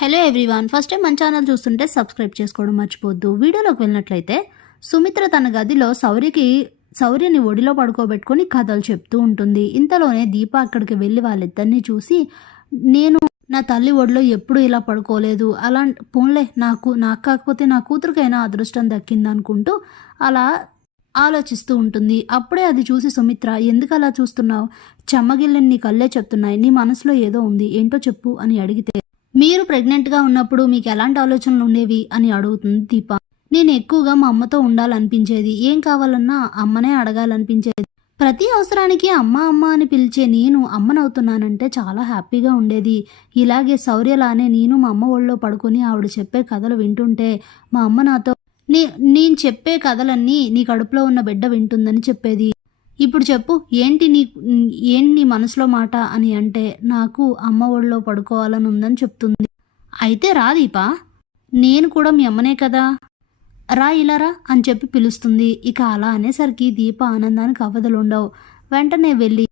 Hello everyone, first time మన channel చూస్తుంటే subscribe చేసుకోవడం మర్చిపోద్దు. వీడియోలోకి వెళ్ళినట్లయితే సుమిత్ర తన గదిలో శౌర్యని ఒడిలో పడుకోబెట్టుకొని కథలు చెప్తూ ఉంటుంది. ఇంతలోనే దీప అక్కడికి వెళ్ళి వాళ్ళిద్దరిని చూసి, నేను నా తల్లి ఒడిలో ఎప్పుడు ఇలా పడుకోలేదు, అలా పోన్లే నాకు కాకపోతే నా కూతురికైనా అదృష్టం దక్కిందనుకుంటూ అలా ఆలోచిస్తూ ఉంటుంది. అప్పుడే అది చూసి సుమిత్ర, ఎందుకు అలా చూస్తున్నావు, చెమ్మగిల్లని నీ కళ్ళే చెప్తున్నాయి, నీ మనసులో ఏదో ఉంది, ఏంటో చెప్పు అని అడిగితే, మీరు ప్రెగ్నెంట్గా ఉన్నప్పుడు మీకు ఎలాంటి ఆలోచనలు ఉండేవి అని అడుగుతుంది దీప. నేను ఎక్కువగా మా అమ్మతో ఉండాలనిపించేది, ఏం కావాలన్నా అమ్మనే అడగాలనిపించేది, ప్రతి అవసరానికి అమ్మ అమ్మ అని పిలిచే నేను అమ్మనవుతున్నానంటే చాలా హ్యాపీగా ఉండేది. ఇలాగే శౌర్యలానే నేను మా అమ్మ ఒళ్ళో పడుకొని ఆవిడ చెప్పే కథలు వింటుంటే మా అమ్మ నాతో నేను చెప్పే కథలన్నీ నీ కడుపులో ఉన్న బిడ్డ వింటుందని చెప్పేది. ఇప్పుడు చెప్పు, ఏంటి నీ మనసులో మాట అని అంటే, నాకు అమ్మ ఒళ్ళో పడుకోవాలని ఉందని చెప్తుంది. అయితే రా దీపా, నేను కూడా మీ అమ్మనే కదా, రా ఇలా రా అని చెప్పి పిలుస్తుంది. ఇక అలా అనేసరికి దీప ఆనందానికి అవధులుండవు. వెంటనే వెళ్ళి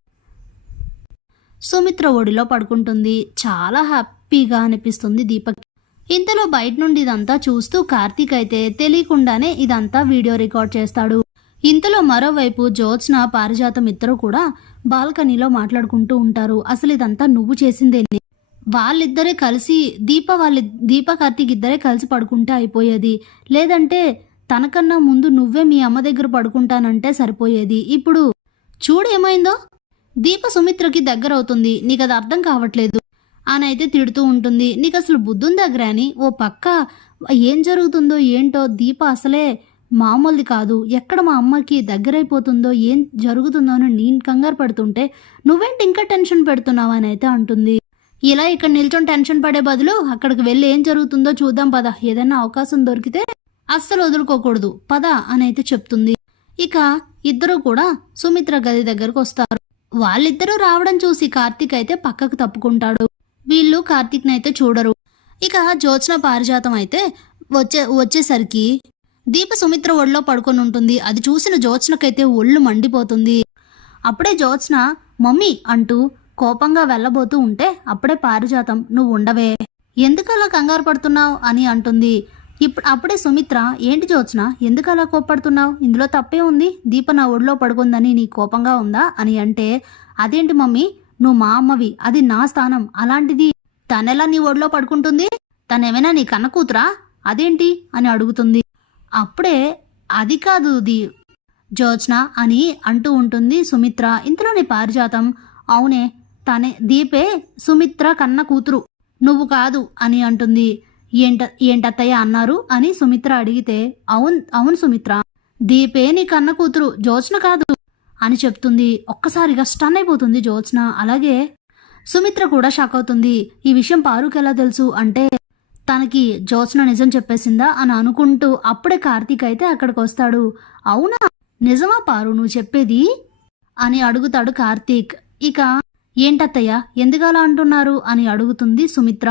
సుమిత్ర ఒడిలో పడుకుంటుంది. చాలా హ్యాపీగా అనిపిస్తుంది దీపకి. ఇంతలో బయట నుండి ఇదంతా చూస్తూ కార్తీక్ అయితే తెలియకుండానే ఇదంతా వీడియో రికార్డ్ చేస్తాడు. ఇంతలో మరోవైపు జ్యోత్స్న, పారిజాతం ఇద్దరు కూడా బాల్కనీలో మాట్లాడుకుంటూ ఉంటారు. అసలు ఇదంతా నువ్వు చేసిందేంటి, వాళ్ళిద్దరే కలిసి దీప కార్తీక్ ఇద్దరే కలిసి పడుకుంటే అయిపోయేది, లేదంటే తనకన్నా ముందు నువ్వే మీ అమ్మ దగ్గర పడుకుంటానంటే సరిపోయేది, ఇప్పుడు చూడు ఏమైందో, దీప సుమిత్రకి దగ్గర అవుతుంది, నీకు అది అర్థం కావట్లేదు అని అయితే తిడుతూ ఉంటుంది. నీకు అసలు బుద్ధుందా గ్రాని, ఓ పక్క ఏం జరుగుతుందో ఏంటో, దీప అసలే మామూలుది కాదు, ఎక్కడ మా అమ్మకి దగ్గరైపోతుందో ఏం జరుగుతుందో అని నేను కంగారు పడుతుంటే నువ్వేంటి ఇంకా టెన్షన్ పెడుతున్నావు అని అయితే అంటుంది. ఇలా ఇక్కడ నిల్చొని టెన్షన్ పడే బదులు అక్కడికి వెళ్ళి ఏం జరుగుతుందో చూద్దాం పద, ఏదైనా అవకాశం దొరికితే అస్సలు వదులుకోకూడదు పద అని అయితే చెప్తుంది. ఇక ఇద్దరు కూడా సుమిత్ర గది దగ్గరకు వస్తారు. వాళ్ళిద్దరూ రావడం చూసి కార్తీక్ అయితే పక్కకు తప్పుకుంటాడు. వీళ్ళు కార్తీక్ని అయితే చూడరు. ఇక జ్యోత్స్న, పారిజాతం అయితే వచ్చేసరికి దీప సుమిత్ర ఒళ్ళో పడుకొని ఉంటుంది. అది చూసిన జ్యోత్స్నకైతే ఒళ్ళు మండిపోతుంది. అప్పుడే జ్యోత్స్న మమ్మీ అంటూ కోపంగా వెళ్ళబోతూ ఉంటే అప్పుడే పారిజాతం, నువ్వు ఉండవే, ఎందుకు అలా కంగారు పడుతున్నావు అని అంటుంది. అప్పుడే సుమిత్ర, ఏంటి జ్యోత్స్న, ఎందుకు అలా కోప్పడుతున్నావు, ఇందులో తప్పే ఉంది, దీప నా ఒళ్ళో పడుకుందని నీ కోపంగా ఉందా అని అంటే, అదేంటి మమ్మీ, నువ్వు మా అమ్మవి, అది నా స్థానం, అలాంటిది తనెలా నీ ఒళ్ళో పడుకుంటుంది, తనేమైనా నీ కన్న కూతురా అదేంటి అని అడుగుతుంది. అప్పుడే అది కాదు జ్యోత్స్న అని అంటూ ఉంటుంది సుమిత్ర. ఇంతలోని పారిజాతం, అవునే, దీపే సుమిత్ర కన్న కూతురు, నువ్వు కాదు అని అంటుంది. ఏంటత్తయ్య అన్నారు అని సుమిత్ర అడిగితే, అవును సుమిత్ర, దీపే నీ కన్న కూతురు, జ్యోత్స్న కాదు అని చెప్తుంది. ఒక్కసారిగా స్టన్ అయిపోతుంది జ్యోత్స్న. అలాగే సుమిత్ర కూడా షాక్ అవుతుంది. ఈ విషయం పారుకి ఎలా తెలుసు అంటే, తనకి జ్యోత్స్న నిజం చెప్పేసిందా అని అనుకుంటూ అప్పుడే కార్తీక్ అయితే అక్కడికి వస్తాడు. అవునా, నిజమా పారు నువ్వు చెప్పేది అని అడుగుతాడు కార్తీక్. ఇక ఏంటత్తయ్య ఎందుకు అలా అంటున్నారు అని అడుగుతుంది సుమిత్ర.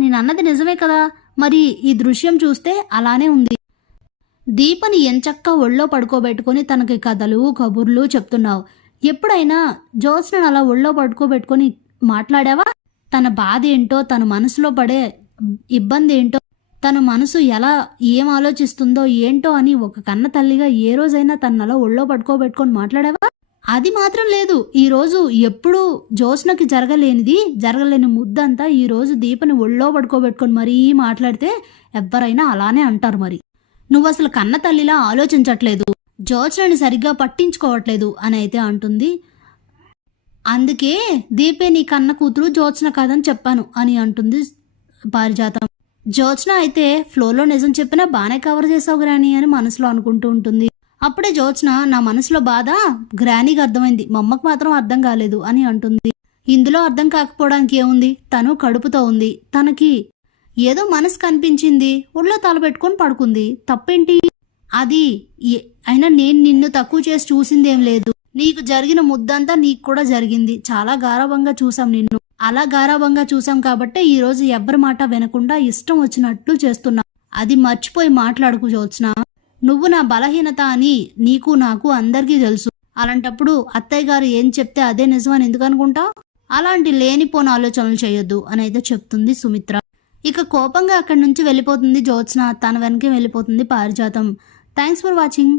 నేను అన్నది నిజమే కదా, మరి ఈ దృశ్యం చూస్తే అలానే ఉంది, దీపని ఎంచక్కా ఒళ్ళో పడుకోబెట్టుకొని తనకి కథలు కబుర్లు చెప్తున్నావు, ఎప్పుడైనా జ్యోత్స్నను అలా ఒళ్ళో పడుకోబెట్టుకొని మాట్లాడావా, తన బాధ ఏంటో, తన మనసులో పడే ఇబ్బంది ఏంటో, తన మనసు ఏం ఆలోచిస్తుందో ఏంటో అని ఒక కన్న తల్లిగా ఏ రోజైనా తనలా ఒళ్ళో పడుకోబెట్టుకొని మాట్లాడావా, అది మాత్రం లేదు. ఈరోజు ఎప్పుడు జ్యోత్స్నకి జరగలేని ముద్దంతా ఈరోజు దీపని ఒళ్ళో పడుకోబెట్టుకొని మరీ మాట్లాడితే ఎవరైనా అలానే అంటారు. మరి నువ్వు అసలు కన్న తల్లిలా ఆలోచించట్లేదు, జ్యోత్స్నని సరిగ్గా పట్టించుకోవట్లేదు అని అయితే అంటుంది. అందుకే దీపే నీ కన్న కూతురు, జ్యోత్స్న కాదని చెప్పాను అని అంటుంది పారిజాతం. జ్యోత్స్న అయితే ఫ్లోలో నిజం చెప్పినా బాగానే కవర్ చేసావు గ్రాని అని మనసులో అనుకుంటూ ఉంటుంది. అప్పుడే జ్యోత్స్న, నా మనసులో బాధ గ్రానీకి అర్థమైంది, మా అమ్మకు మాత్రం అర్థం కాలేదు అని అంటుంది. ఇందులో అర్థం కాకపోవడానికి ఏముంది, తను కడుపుతో ఉంది, తనకి ఏదో మనసు కనిపించింది, ఒళ్ళో తలపెట్టుకొని పడుకుంది, తప్పేంటి, అది అయినా నేను నిన్ను తక్కువ చేసి చూసిందేం లేదు, నీకు జరిగిన ముద్దంతా నీకు కూడా జరిగింది, చాలా గారాబంగా చూసాం నిన్ను, అలా గారాబంగా చూసాం కాబట్టే ఈరోజు ఎవ్వరి మాట వినకుండా ఇష్టం వచ్చినట్లు చేస్తున్నా, అది మర్చిపోయి మాట్లాడుకు జ్యోత్స్న, నువ్వు నా బలహీనత అని నీకు నాకు అందరికీ తెలుసు, అలాంటప్పుడు అత్తయ్య గారు ఏం చెప్తే అదే నిజం అని ఎందుకు అనుకుంటావు, అలాంటి లేనిపోని ఆలోచనలు చేయొద్దు అని అయితే చెప్తుంది సుమిత్ర. ఇక కోపంగా అక్కడి నుంచి వెళ్ళిపోతుంది జ్యోత్స్న. తన వెనకే వెళ్ళిపోతుంది పారిజాతం. Thanks for watching.